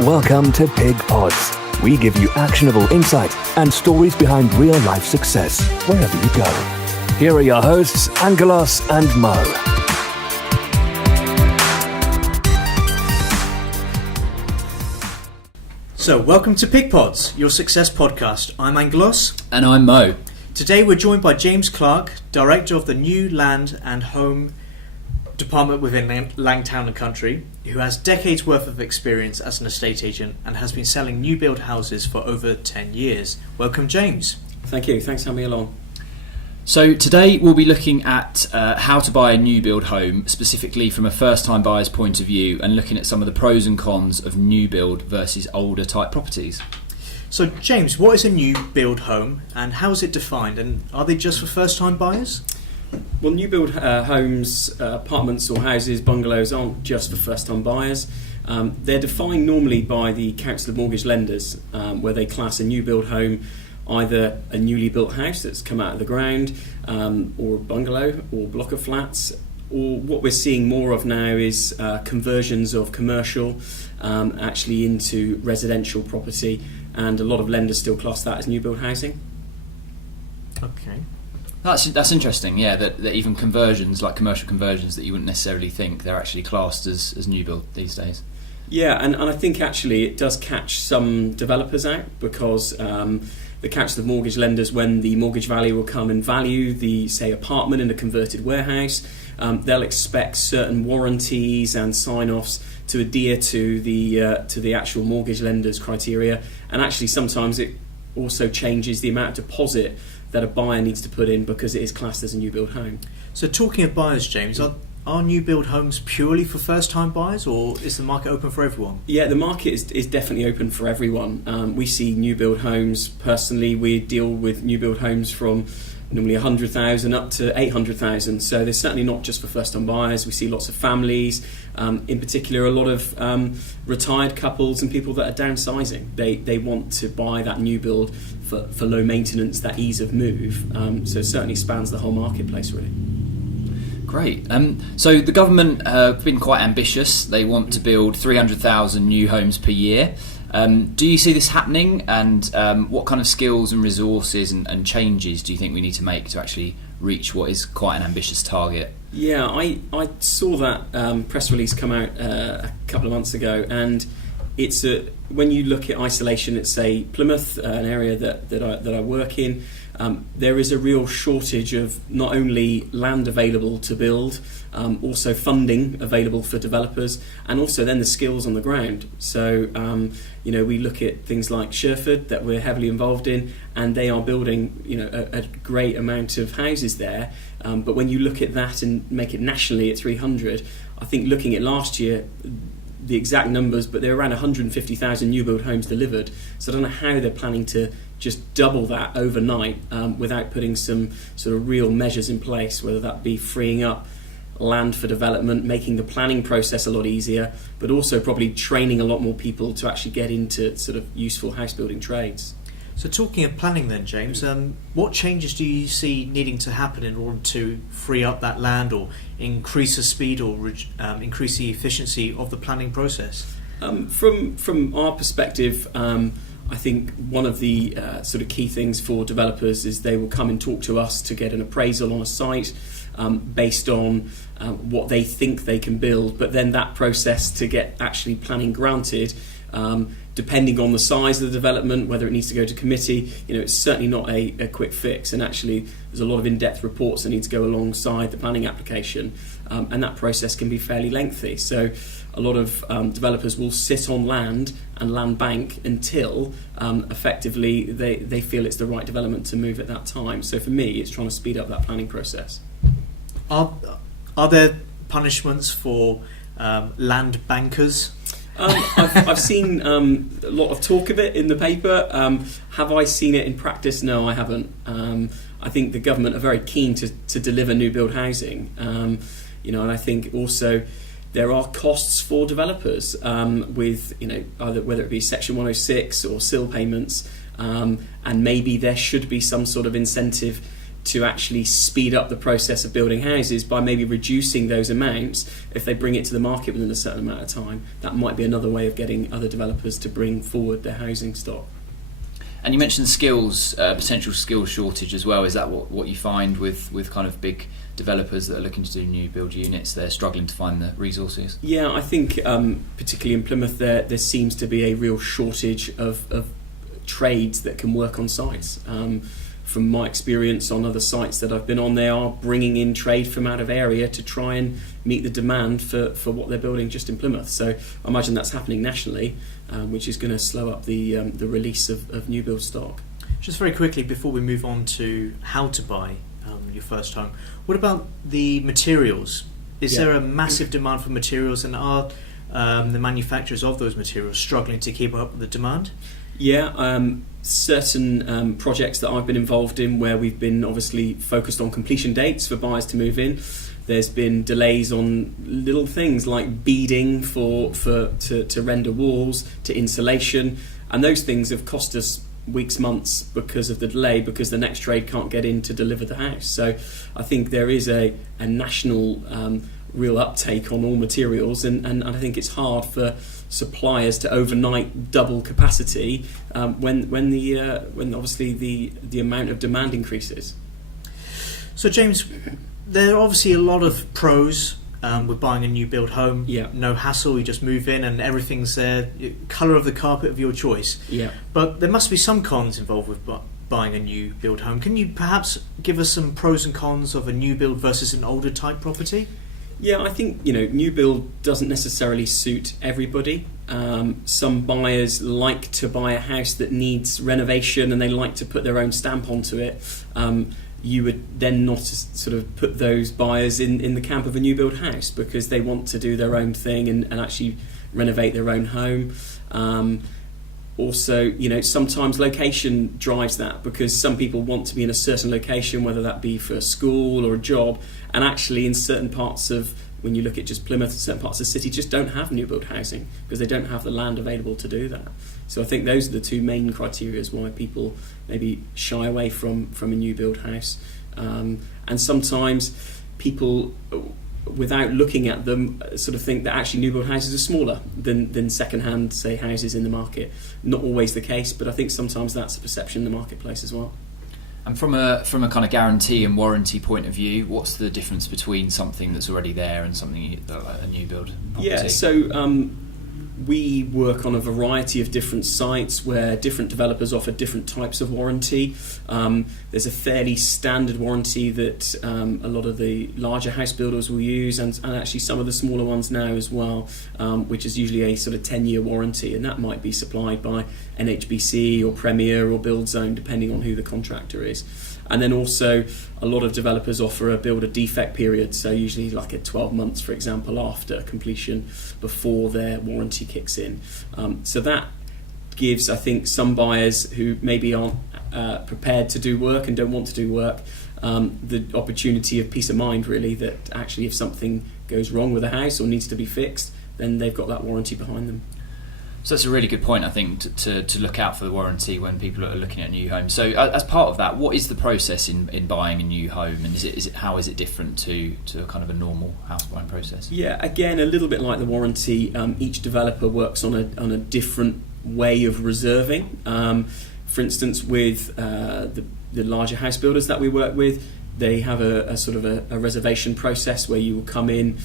Welcome to Pig Pods. We give you actionable insight and stories behind real-life success wherever you go. Here are your hosts, Angelos and Mo. So, welcome to Pig Pods, your success podcast. I'm Angelos. And I'm Mo. Today we're joined by James Clarke, Director of the New Land and Home Department within Langtown and Country, who has decades worth of experience as an estate agent and has been selling new build houses for over 10 years. Welcome, James. Thank you. Thanks for having me along. So today we'll be looking at how to buy a new build home, specifically from a first-time buyer's point of view, and looking at some of the pros and cons of new build versus older type properties. So, James, what is a new build home and how is it defined, and are they just for first-time buyers? Well, new build homes, apartments or houses, bungalows aren't just for first-time buyers. They're defined normally by the Council of Mortgage Lenders, where they class a new build home either a newly built house that's come out of the ground, or a bungalow or block of flats, or what we're seeing more of now is conversions of commercial actually into residential property, and a lot of lenders still class that as new build housing. Okay. That's interesting, yeah, that even conversions, like commercial conversions that you wouldn't necessarily think, they're actually classed as new build these days. Yeah, and I think actually it does catch some developers out because the Council of Mortgage Lenders, when the mortgage value will come and value the, say, apartment in a converted warehouse, they'll expect certain warranties and sign-offs to adhere to the actual mortgage lender's criteria, and actually sometimes it also changes the amount of deposit that a buyer needs to put in because it is classed as a new build home. So, talking of buyers, James, are new build homes purely for first-time buyers, or is the market open for everyone? Yeah, the market is definitely open for everyone. We see new build homes. Personally, we deal with new build homes from normally 100,000 up to 800,000. So they're certainly not just for first-time buyers. We see lots of families, in particular a lot of retired couples and people that are downsizing. They want to buy that new build for low maintenance, that ease of move. So it certainly spans the whole marketplace, really. Great. So the government have been quite ambitious. They want to build 300,000 new homes per year. Do you see this happening, and what kind of skills and resources and changes do you think we need to make to actually reach what is quite an ambitious target? Yeah, I saw that press release come out a couple of months ago, and it's when you look at isolation at, say, Plymouth, an area that I work in, there is a real shortage of not only land available to build, also funding available for developers, and also then the skills on the ground. So, we look at things like Sherford that we're heavily involved in, and they are building, a great amount of houses there. But when you look at that and make it nationally at 300, I think looking at last year, the exact numbers, but there are around 150,000 new build homes delivered. So I don't know how they're planning to just double that overnight without putting some sort of real measures in place, whether that be freeing up land for development, making the planning process a lot easier, but also probably training a lot more people to actually get into sort of useful house building trades. So, talking of planning then, James, what changes do you see needing to happen in order to free up that land or increase the speed or increase the efficiency of the planning process? From our perspective, I think one of the sort of key things for developers is they will come and talk to us to get an appraisal on a site based on what they think they can build, but then that process to get actually planning granted, depending on the size of the development, whether it needs to go to committee, it's certainly not a quick fix, and actually there's a lot of in-depth reports that need to go alongside the planning application, and that process can be fairly lengthy. So a lot of developers will sit on land and land bank until effectively they feel it's the right development to move at that time. So for me, it's trying to speed up that planning process. Are there punishments for land bankers? I've seen a lot of talk of it in the paper. Have I seen it in practice? No, I haven't. I think the government are very keen to deliver new build housing, and I think also there are costs for developers with either whether it be Section 106 or SIL payments, and maybe there should be some sort of incentive to actually speed up the process of building houses by maybe reducing those amounts. If they bring it to the market within a certain amount of time, that might be another way of getting other developers to bring forward their housing stock. And you mentioned skills, potential skills shortage as well. Is that what you find with kind of big developers that are looking to do new build units? They're struggling to find the resources? Yeah, I think particularly in Plymouth there seems to be a real shortage of trades that can work on sites. From my experience on other sites that I've been on, they are bringing in trade from out of area to try and meet the demand for what they're building just in Plymouth. So I imagine that's happening nationally, which is going to slow up the release of new build stock. Just very quickly, before we move on to how to buy your first home, what about the materials? Is there a massive demand for materials, and are the manufacturers of those materials struggling to keep up with the demand? Yeah, certain projects that I've been involved in where we've been obviously focused on completion dates for buyers to move in, there's been delays on little things like beading to render walls, to insulation, and those things have cost us weeks, months because of the delay, because the next trade can't get in to deliver the house. So I think there is a national real uptake on all materials, and I think it's hard for suppliers to overnight double capacity when obviously the amount of demand increases. So James, there are obviously a lot of pros with buying a new build home. Yeah. No hassle, you just move in and everything's there, colour of the carpet of your choice. Yeah. But there must be some cons involved with buying a new build home. Can you perhaps give us some pros and cons of a new build versus an older type property? Yeah, I think new build doesn't necessarily suit everybody. Some buyers like to buy a house that needs renovation and they like to put their own stamp onto it. You would then not sort of put those buyers in the camp of a new build house because they want to do their own thing and actually renovate their own home. Also, sometimes location drives that, because some people want to be in a certain location, whether that be for a school or a job, and actually in certain parts of, when you look at just Plymouth, certain parts of the city just don't have new build housing because they don't have the land available to do that. So I think those are the two main criteria why people maybe shy away from a new build house. And sometimes people, without looking at them, sort of think that actually new build houses are smaller than second-hand, say, houses in the market. Not always the case, but I think sometimes that's a perception in the marketplace as well. And from a kind of guarantee and warranty point of view, what's the difference between something that's already there and something like a new build property? Yeah, so we work on a variety of different sites where different developers offer different types of warranty. There's a fairly standard warranty that a lot of the larger house builders will use, and actually some of the smaller ones now as well, which is usually a sort of 10-year warranty, and that might be supplied by NHBC or Premier or Build Zone, depending on who the contractor is. And then also a lot of developers offer a builder defect period, so usually like at 12 months, for example, after completion, before their warranty kicks in. So that gives, I think, some buyers who maybe aren't prepared to do work and don't want to do work, the opportunity of peace of mind, really, that actually if something goes wrong with a house or needs to be fixed, then they've got that warranty behind them. So that's a really good point, I think, to look out for the warranty when people are looking at a new home. So as part of that, what is the process in buying a new home, and how is it different to a kind of a normal house buying process? Yeah, again, a little bit like the warranty, each developer works on a different way of reserving. For instance, with the larger house builders that we work with, they have a sort of a reservation process where you will come in,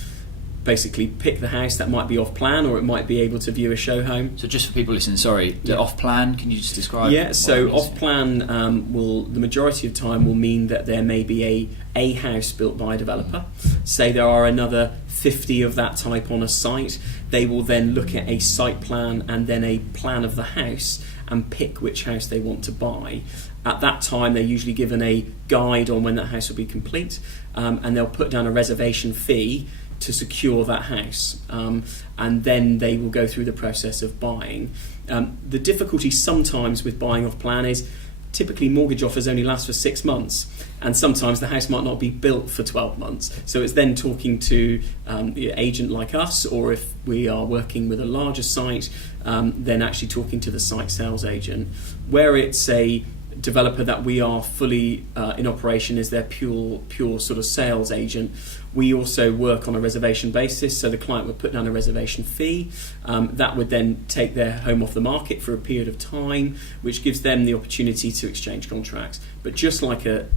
basically pick the house that might be off plan, or it might be able to view a show home. So just for people listening, the off plan, can you just describe? Yeah, so off plan will, the majority of time, will mean that there may be a house built by a developer. Say there are another 50 of that type on a site, they will then look at a site plan and then a plan of the house and pick which house they want to buy. At that time, they're usually given a guide on when that house will be complete, and they'll put down a reservation fee to secure that house, and then they will go through the process of buying. The difficulty sometimes with buying off plan is typically mortgage offers only last for 6 months, and sometimes the house might not be built for 12 months. So it's then talking to the agent like us, or if we are working with a larger site, then actually talking to the site sales agent. Where it's a developer that we are fully in operation as their pure sort of sales agent. We also work on a reservation basis, so the client would put down a reservation fee. That would then take their home off the market for a period of time, which gives them the opportunity to exchange contracts. But just like a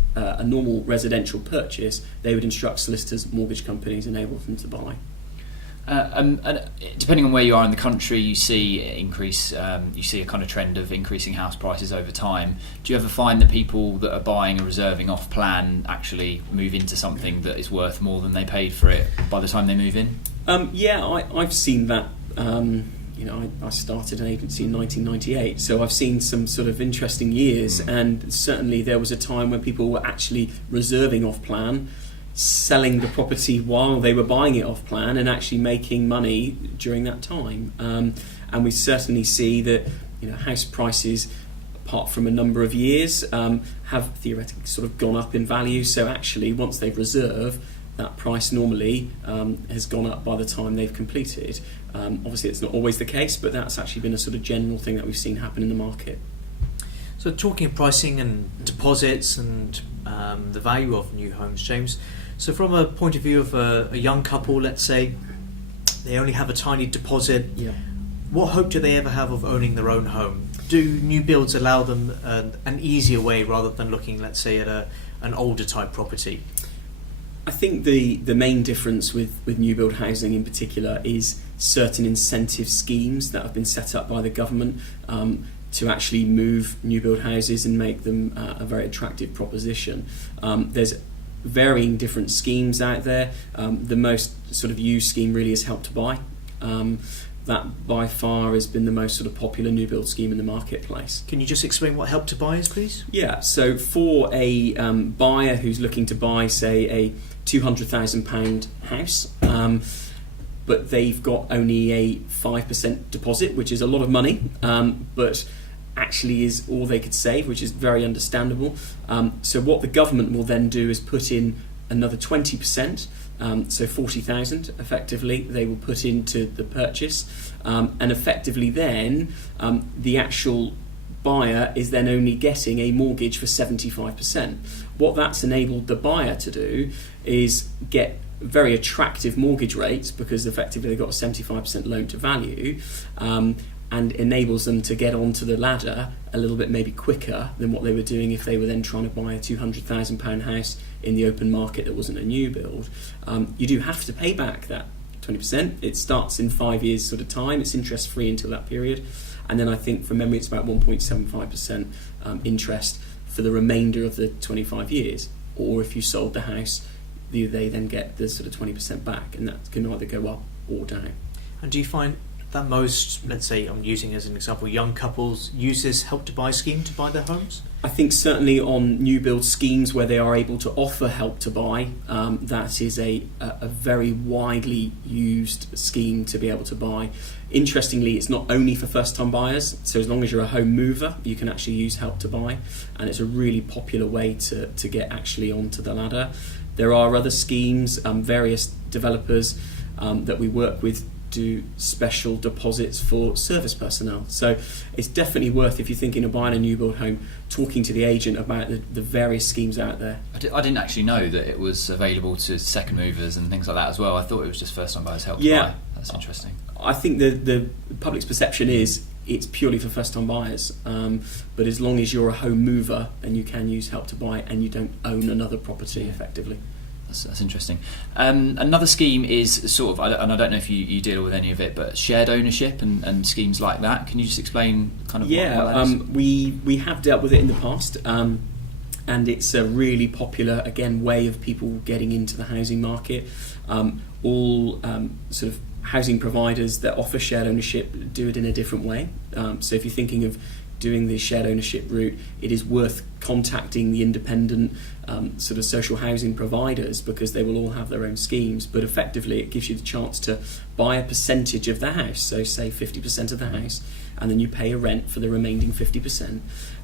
normal residential purchase, they would instruct solicitors, mortgage companies, enable them to buy. And depending on where you are in the country, you see you see a kind of trend of increasing house prices over time. Do you ever find that people that are buying and reserving off plan actually move into something that is worth more than they paid for it by the time they move in? I've seen that. I started an agency in 1998, so I've seen some sort of interesting years, and certainly there was a time when people were actually reserving off plan, selling the property while they were buying it off plan, and actually making money during that time. And we certainly see that house prices, apart from a number of years, have theoretically sort of gone up in value. So actually, once they've reserved, that price normally has gone up by the time they've completed. Obviously, it's not always the case, but that's actually been a sort of general thing that we've seen happen in the market. So talking of pricing and deposits and the value of new homes, James, so from a point of view of a young couple, let's say, they only have a tiny deposit, what hope do they ever have of owning their own home? Do new builds allow them an easier way rather than looking, let's say, at an older type property? I think the main difference with new build housing in particular is certain incentive schemes that have been set up by the government to actually move new build houses and make them a very attractive proposition. There's varying different schemes out there. The most sort of used scheme really is Help to Buy. That by far has been the most sort of popular new build scheme in the marketplace. Can you just explain what Help to Buy is, please? Yeah, so for a buyer who's looking to buy, say, a £200,000 house, but they've got only a 5% deposit, which is a lot of money, but actually is all they could save, which is very understandable. So what the government will then do is put in another 20%, so 40,000 effectively they will put into the purchase, and effectively then the actual buyer is then only getting a mortgage for 75%. What that's enabled the buyer to do is get very attractive mortgage rates, because effectively they've got a 75% loan to value, and enables them to get onto the ladder a little bit maybe quicker than what they were doing if they were then trying to buy a £200,000 house in the open market that wasn't a new build. You do have to pay back that 20%. It starts in 5 years sort of time. It's interest free until that period, and then I think from memory it's about 1.75% interest for the remainder of the 25 years. Or if you sold the house, they then get the sort of 20% back, and that can either go up or down. And do you find that most, let's say, I'm using as an example, young couples use this Help to Buy scheme to buy their homes? I think certainly on new build schemes where they are able to offer Help to Buy, that is a very widely used scheme to be able to buy. Interestingly, it's not only for first time buyers, so as long as you're a home mover you can actually use Help to Buy, and it's a really popular way to get actually onto the ladder. There are other schemes, various developers that we work with do special deposits for service personnel. So it's definitely worth, if you're thinking of buying a new build home, talking to the agent about the various schemes out there. I didn't actually know that it was available to second movers and things like that as well. I thought it was just first time buyers Help to Buy. That's interesting. I think the public's perception is it's purely for first time buyers, but as long as you're a home mover then you can use Help to Buy and you don't own another property effectively. That's interesting. Another scheme is sort of, and I don't know if you deal with any of it, but shared ownership and schemes like that. Can you just explain kind of what that is? We have dealt with it in the past, and it's a really popular, again, way of people getting into the housing market. All sort of housing providers that offer shared ownership do it in a different way. So if you're thinking of doing the shared ownership route, it is worth contacting the independent sort of social housing providers, because they will all have their own schemes, but effectively it gives you the chance to buy a percentage of the house, so say 50% of the house, and then you pay a rent for the remaining 50%,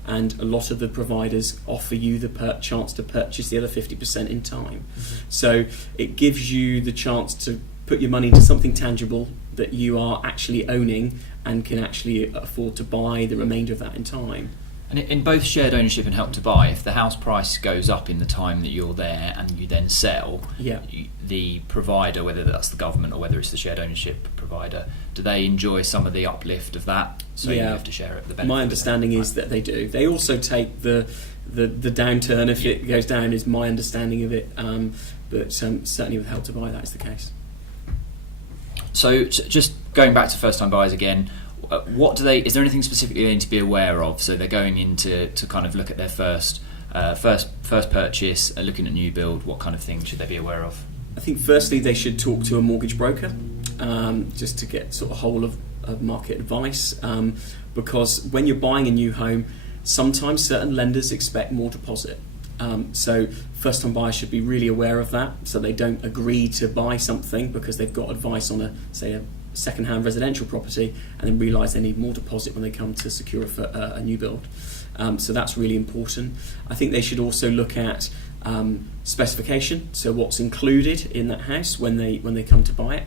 and a lot of the providers offer you the chance to purchase the other 50% in time. So it gives you the chance to put your money into something tangible that you are actually owning and can actually afford to buy the remainder of that in time. And in both shared ownership and Help to Buy, if the house price goes up in the time that you're there and you then sell, the provider, whether that's the government or whether it's the shared ownership provider, do they enjoy some of the uplift of that? So you have to share it. The benefit. My understanding is that they do. They also take the downturn if it goes down. Is my understanding of it. But certainly with Help to Buy, that is the case. So just going back to first-time buyers again. What do they? Is there anything specifically they need to be aware of? So they're going in to kind of look at their first purchase, looking at new build. What kind of things should they be aware of? I think firstly they should talk to a mortgage broker just to get sort of whole of market advice, because when you're buying a new home, sometimes certain lenders expect more deposit. So first-time buyers should be really aware of that, so they don't agree to buy something because they've got advice on a second-hand residential property and then realise they need more deposit when they come to secure a new build. So that's really important. I think they should also look at specification, so what's included in that house when they come to buy it.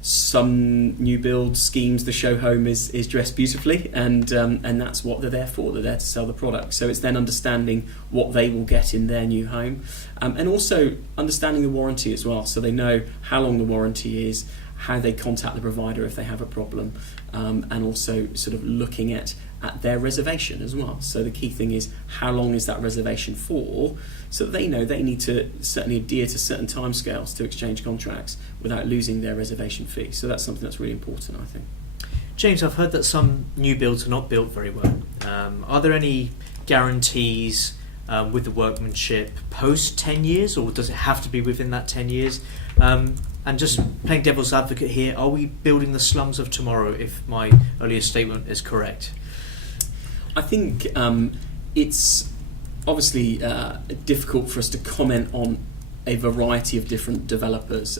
Some new build schemes, the show home is dressed beautifully, and that's what they're there for. They're there to sell the product. So it's then understanding what they will get in their new home, and also understanding the warranty as well, so they know how long the warranty is, how they contact the provider if they have a problem, and also sort of looking at their reservation as well. So the key thing is how long is that reservation for, so that they know they need to certainly adhere to certain timescales to exchange contracts without losing their reservation fee. So that's something that's really important, I think. James, I've heard that some new builds are not built very well. Are there any guarantees with the workmanship post 10 years, or does it have to be within that 10 years? And just playing devil's advocate here, are we building the slums of tomorrow, if my earlier statement is correct? I think it's obviously difficult for us to comment on a variety of different developers.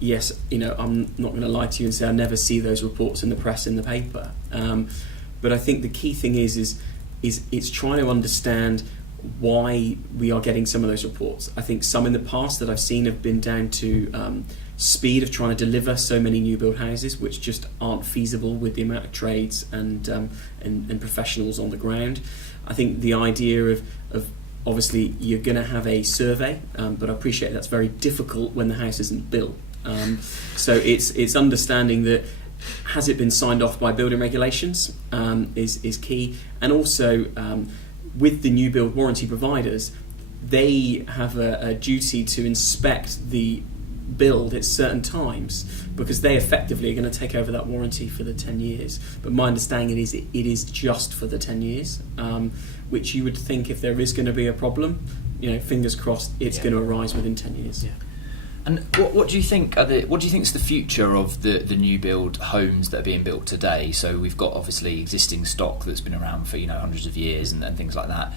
Yes, I'm not going to lie to you and say I never see those reports in the press, in the paper. But I think the key thing is it's trying to understand why we are getting some of those reports. I think some in the past that I've seen have been down to speed of trying to deliver so many new build houses, which just aren't feasible with the amount of trades and professionals on the ground. I think the idea of obviously you're going to have a survey, but I appreciate that's very difficult when the house isn't built. So it's understanding that has it been signed off by building regulations is key, and also with the new build warranty providers, they have a duty to inspect the build at certain times, because they effectively are going to take over that warranty for the 10 years. But my understanding is it is just for the 10 years, which you would think if there is going to be a problem, fingers crossed, it's going to arise within 10 years. Yeah. And what do you think? What do you think is the future of the new build homes that are being built today? So we've got obviously existing stock that's been around for hundreds of years and things like that.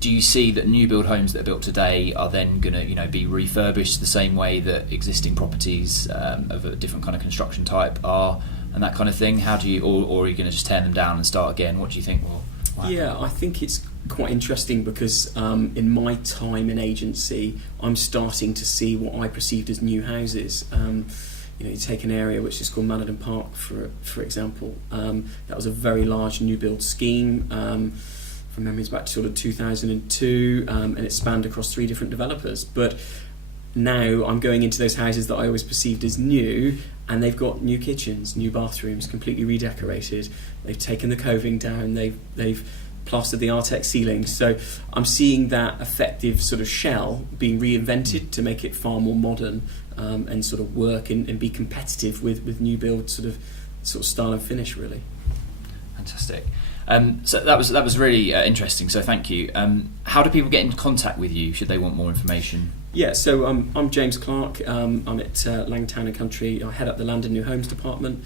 Do you see that new build homes that are built today are then going to be refurbished the same way that existing properties of a different kind of construction type are, and that kind of thing? How do you, or are you going to just tear them down and start again? What do you think will happen? Yeah, I think it's quite interesting because in my time in agency, I'm starting to see what I perceived as new houses. You take an area which is called Mallerton Park, for example. That was a very large new build scheme. From memories back to sort of 2002, and it spanned across 3 different developers. But now I'm going into those houses that I always perceived as new, and they've got new kitchens, new bathrooms, completely redecorated. They've taken the coving down, they've plastered the Artex ceilings. So I'm seeing that effective sort of shell being reinvented to make it far more modern and sort of work and be competitive with new build sort of style and finish, really. Fantastic. So that was really interesting. So thank you. How do people get in contact with you should they want more information? Yeah, so I'm James Clarke. I'm at Lang Town and Country. I head up the Land and New Homes department.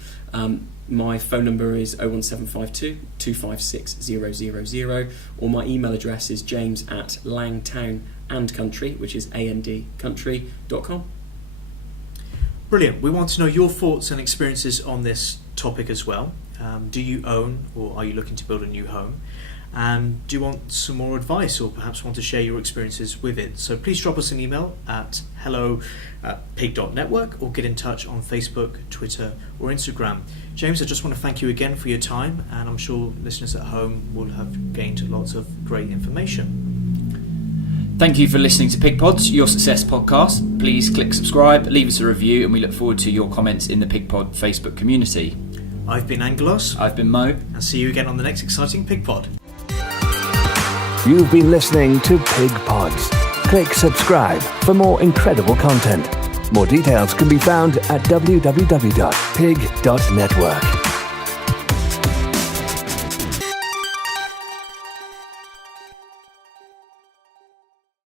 My phone number is 01752 256 000, or my email address is james@langtownandcountry, which is andcountry.com. Brilliant. We want to know your thoughts and experiences on this topic as well. Do you own, or are you looking to build a new home? and do you want some more advice or perhaps want to share your experiences with it. So please drop us an email at hello@pig.network or get in touch on Facebook, Twitter or Instagram. James, I just want to thank you again for your time, and I'm sure listeners at home will have gained lots of great information. Thank you for listening to PigPods, your success podcast. Please click subscribe, leave us a review, and we look forward to your comments in the PigPod Facebook community. I've been Angelos. I've been Mo. And see you again on the next exciting PigPod. You've been listening to Pig Pods. Click subscribe for more incredible content. More details can be found at www.pig.network.